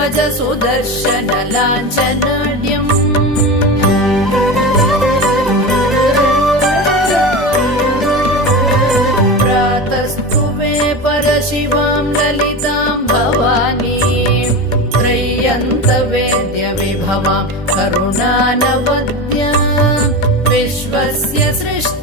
ध्वज सुदर्शन लाञ्छनाढ्यम् प्रातस्तु मे परशिवां ललितां भवानीं त्रय्यन्तवेद्य विभवां करुणानवद्यां विश्वस्य सृष्टि